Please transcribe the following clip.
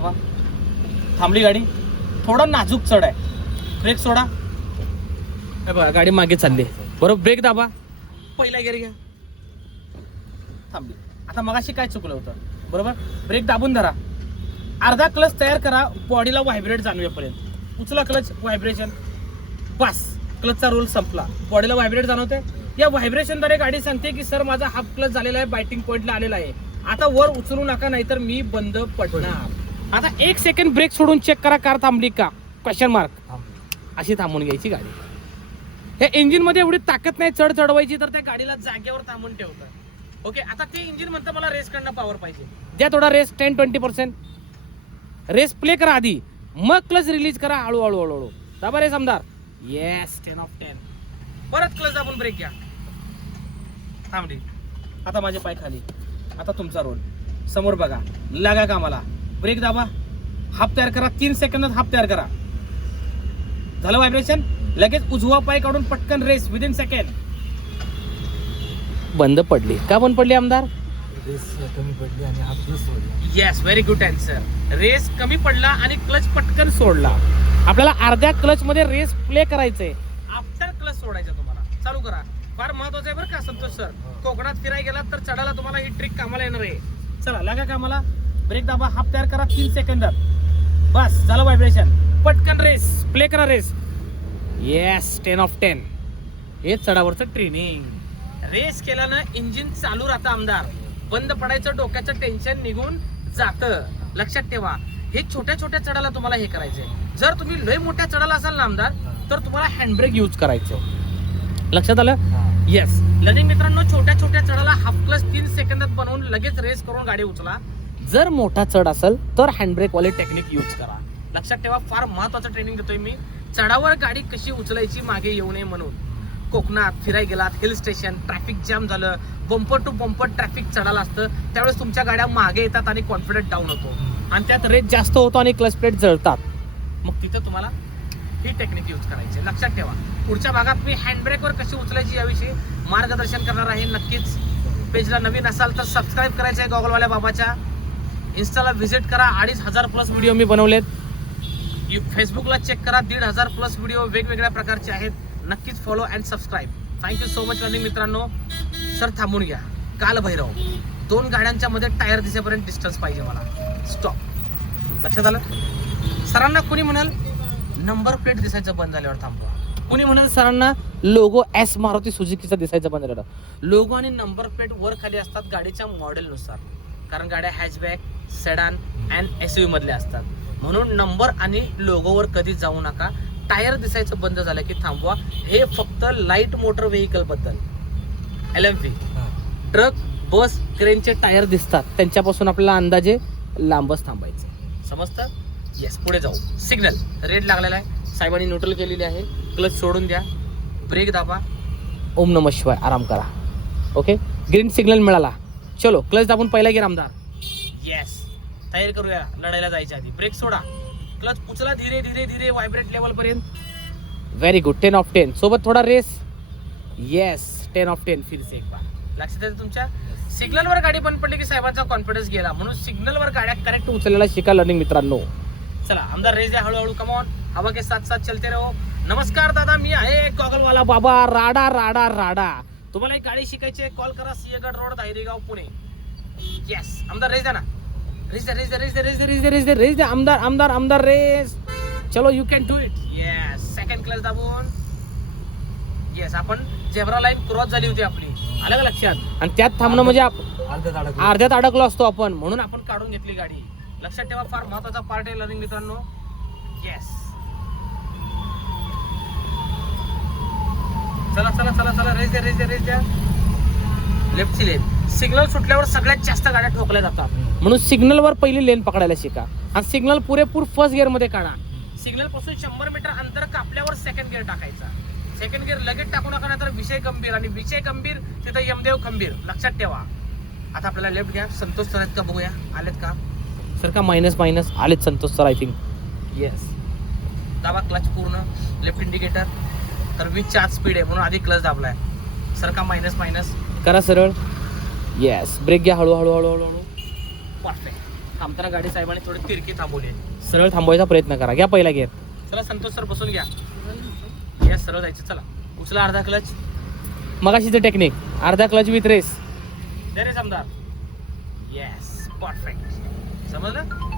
थांबली गाडी, थोडा नाजूक चढ आहे, ब्रेक सोडा. हे बघा गाडी मागे चालली, बरोबर ब्रेक दाबा, पहिला गिअर घ्या, थांबली. आता मगाशी काय चुकलं होतं, बरोबर ब्रेक दाबून धरा, अर्धा क्लच तयार करा, बॉडीला व्हायब्रेट जाणवेपर्यंत उचला क्लच, व्हायब्रेशन, बस क्लचचा रोल संपला, बॉडीला व्हायब्रेट जाणवते. या व्हायब्रेशनद्वारे गाडी सांगते की सर माझा हाफ क्लच झालेला आहे, बायटिंग पॉईंटला आलेला आहे, आता वर उचलू नका नाहीतर मी बंद पडणार. आता 1 सेकंड ब्रेक सोडून चेक करा कार थांबली का, क्वेश्चन मार्क. अशी थांबून घ्यायची गाडी. हे इंजिन मध्ये एवढी ताकद नाही चढ चढवायची तर त्या गाडीला जागेवर थांबून ठेवतं. ओके, आता ते इंजिन म्हणतं मला रेस कडनं पॉवर पाहिजे, द्या थोडा रेस 10-20%. रेस प्ले करा आधी, मग क्लच रिलीज करा, हळूहळू हळूहळू दाबा रेस आमदार. Yes 10 of 10. परत क्लच दाबून ब्रेक घ्या, थांबली. आता माझे पाय खाली, आता तुमचा रोल समोर बघा, लागा कामाला, ब्रेक दाबा, हाफ तयार करा, 3 सेकंदात हाफ तयार करा. झालं व्हायब्रेशन, लगेच उजवा पाय काढून पटकन रेस विदिन सेकंड. बंद पडली का, बंद पडली आमदार? रेस कमी पडली आणि हा क्लच सोडला. Yes, very good answer. Race कमी पडला आणि क्लच पटकन सोडला. आपल्याला अर्ध्या क्लच मध्ये रेस प्ले करायचंय, आफ्टर क्लच सोडायचं तुम्हाला. चालू करा, फार महत्वाचं आहे बरं का संतोष सर. कोकणात फिरायला गेलात तर चढायला तुम्हाला ही ट्रिक कामाला येणार आहे. चला लागा कामाला, ब्रेक दाबा, हाफ तयार करा 3 सेकंदात, बस झालं व्हायब्रेशन, पटकन रेस प्ले करा, रेस. Yes 10 of 10. हे चढावरचं ट्रेनिंग. रेस केल्यानं इंजिन चालू राहतं आमदार, बंद पडायचं, डोक्याचं टेन्शन निघून जातं. लक्षात ठेवा, हे छोट्या छोट्या चढाला तुम्हाला हे करायचंय. जर तुम्ही लय मोठ्या चढाला असाल ना आमदार, तर तुम्हाला हँडब्रेक यूज करायचं. लक्षात आलं? येस. लगेच मित्रांनो, छोट्या छोट्या चढाला हाफ क्लच 3 सेकंदात बनवून लगेच रेस करून गाडी उचला. जर मोठा चढ असेल तर हँडब्रेक वाले टेक्निक यूज करा. लक्षात ठेवा, फार महत्वाचं ट्रेनिंग देतोय मी. चढावर गाडी कशी उचलायची मागे येऊ नये म्हणून. कोकणात फिरायला गेलात, हिल स्टेशन, ट्रॅफिक जाम झालं, बंपर टू बंपर ट्रॅफिक चढायला असतं, त्यावेळेस तुमच्या गाड्या मागे येतात आणि कॉन्फिडन्स डाऊन होतो आणि त्यात रेस जास्त होतो आणि क्लच प्लेट जळतात. मग तिथं तुम्हाला ही टेक्निक यूज करायची. लक्षात ठेवा, पुढच्या भागात मी हँडब्रेकवर कशी उचलायची याविषयी मार्गदर्शन करणार आहे. नक्कीच पेजला नवीन असाल तर सबस्क्राईब करायचं आहे गॉगलवाल्या बाबाच्या. इन्स्टाला व्हिजिट करा, 2500+ व्हिडिओ मी बनवलेत. फेसबुकला चेक करा, 1500+ व्हिडिओ वेगवेगळ्या प्रकारचे आहेत. नक्कीच follow and subscribe. Thank you so much learning मित्रांनो. सर थांबून घ्या, कालभैरव 2 गाड्यांच्या मध्ये टायर दिसेपर्यंत डिस्टन्स पाहिजे मला. स्टॉप. लक्षात आलं? सरांना कुणी म्हणाल नंबर प्लेट दिसायचं बंद झाल्यावर थांबवा, कुणी म्हणाल सरांना लोगो एस मारुती सुझुकीचा दिसायचं बंद झाल्यावर. लोगो आणि नंबर प्लेट वर खाली असतात गाडीच्या मॉडेलनुसार, कारण गाड्या हॅचबॅक, सेडान अँड एसयूव्ही मधल्या असतात. म्हणून नंबर आणि लोगोवर कधी जाऊ नका. टायर दिसायचं बंद झालं की थांबवा. हे फक्त लाईट मोटर व्हेकल बद्दल. LMV ट्रक, बस, क्रेनचे टायर दिसतात त्यांच्यापासून आपल्याला अंदाजे लांबच थांबायचं. समजतं? येस. पुढे जाऊ. सिग्नल रेड लागलेला आहे, साहेबांनी न्यूट्रल केलेली आहे. क्लच सोडून द्या, ब्रेक दाबा, ओम नमः शिवाय, आराम करा. ओके, ग्रीन सिग्नल मिळाला, चलो क्लच दाबून पहिला गिअर आमदार. येस, तयारी करूया लढायला जायच्या आधी. ब्रेक सोडा, क्लच उचला धीरे धीरे धीरे व्हायब्रेट लेवल पर्यंत. Very good. 10 ऑफ 10. सोबत थोडा रेस. Yes 10 of 10. फिर से एक बार. लक्षात येतं तुमच्या? सिग्नलवर गाडी बंद पडली की साहेबांचा कॉन्फिडन्स गेला, म्हणून सिग्नलवर गाड्या करेक्ट उचलायला शिका लर्निंग मित्रांनो. चला आमदार रेस द्या हळूहळू. कमॉन, हवा के साथ साथ चलते रहो. नमस्कार दादा, मी आहे गॉगलवाला बाबा. राडा राडा राडा. तुम्हाला एक गाडी शिकायची आहे, कॉल करा, सिंहगड रोड, धायरेगाव, पुणे. येस आमदार रेस द्या ना. रेस द्या, रेस द्या, रेस द्या, रेस द्या, रेस द्या, रेस द्या, रेस द्या. आमदार आमदार आमदार रेस. चलो you can do it. Yes. Second clutch दाबून. येस, आपण झेब्रा लाईन क्रॉस झाली होती आपली, आलं का लक्षात? आणि त्यात थांबणं म्हणजे अर्ध्यात अडकलो असतो आपण, म्हणून आपण काढून घेतली गाडी. लक्षात ठेवा, फार महत्वाचा पार्ट आहे लर्निंग मित्रांनो. येस. चला चला चला चला, रेस द्या, रेस द्या, रेस द्या. लेफ्टची लेन. सिग्नल सुटल्यावर सगळ्यात जास्त गाड्या ठोकल्या जातात, म्हणून सिग्नलवर पहिली लेन पकडायला शिका. आणि सिग्नल पुरेपूर फर्स्ट गिअर मध्ये काढा. सिग्नल पासून 100 मीटर अंतर कापल्यावर सेकंड गिअर टाकायचा. सेकंड गिअर लगेच टाकू नका, तर विषय गंभीर, आणि विषय गंभीर तिथं यमदेव खंबीर. लक्षात ठेवा. आता आपल्याला लेफ्ट घ्या. संतोष सर आहेत का बघूया, आलेत का? सर का मायनस मायनस आलेत Santosh sir, I think. Yes. दाबा क्लच पूर्ण, लेफ्ट इंडिकेटर. तर 20च्या आत स्पीड आहे म्हणून आधी क्लच दाबलाय. सर का मायनस मायनस करा सरळ. येस. ब्रेक घ्या हळू हळू हळू हळू हळू. परफेक्ट. थांबताना गाडी साहेबांनी थोडी तिरकी थांबवली. सरळ थांबवायचा प्रयत्न करा. घ्या पहिला गेअर. चला संतोष सर बसून घ्या. या सरळ जायचं. चला उचला अर्धा क्लच. मगाशीचं टेक्निक अर्धा क्लच विथ रेस. दे रे समजा. Yes perfect. समजलं.